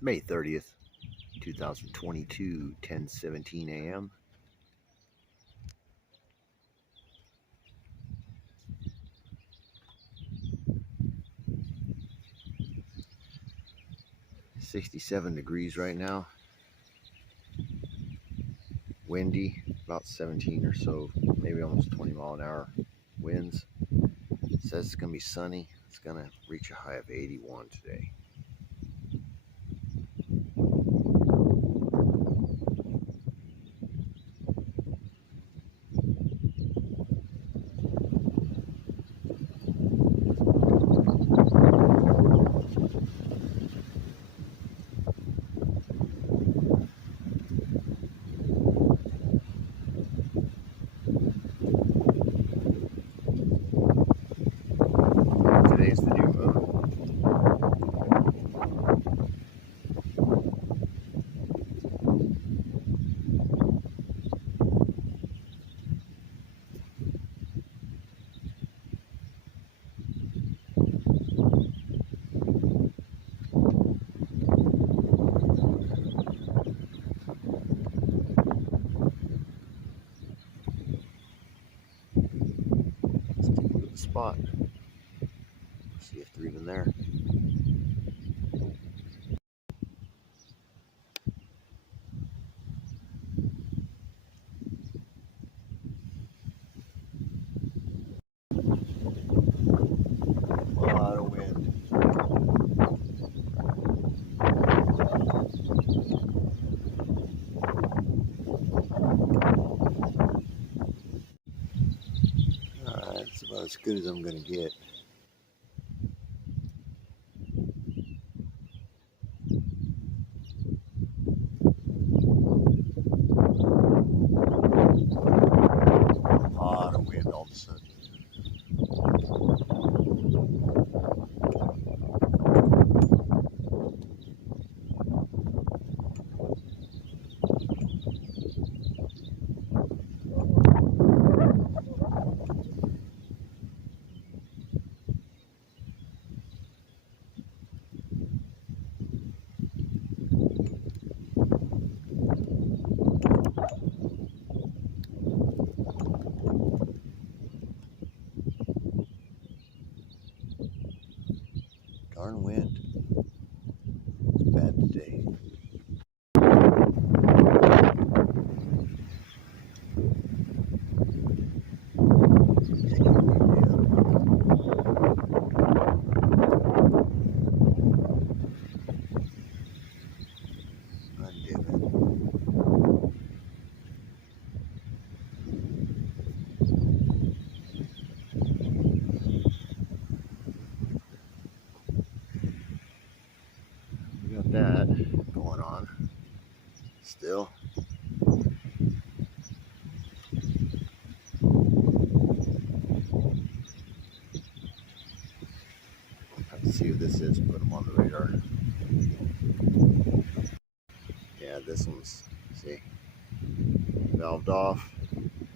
May 30th, 2022, 10:17 a.m. $67 right now. Windy, about 17 or so, maybe almost 20 mile an hour winds. It says it's going to be sunny. It's going to reach a high of 81 today. Today's the new moon. Let's take a look at the spot. See if they're even there. A lot of wind. That's about as good as I'm going to get. A lot of wind all of a sudden. Darn wind. It's bad today. We got that going on still. Have to see who this is, put them on the radar. Yeah, this one's, see, valved off.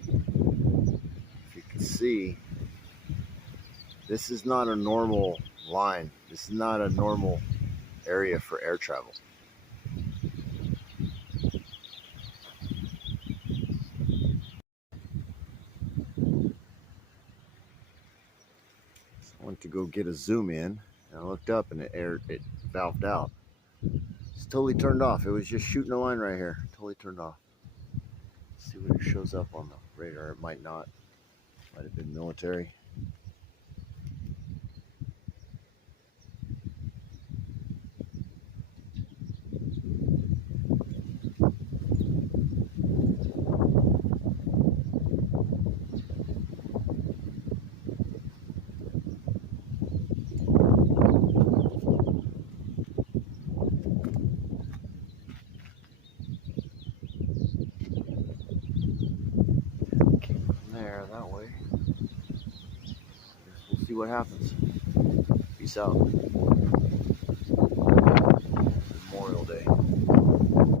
If you can see, this is not a normal line. This is not a normal area for air travel. So I went to go get a zoom in, and I looked up and it valved out. It's totally turned off. It was just shooting a line right here. Totally turned off. Let's see what it shows up on the radar. It might not. Might have been military. There, that way. We'll see what happens. Peace out.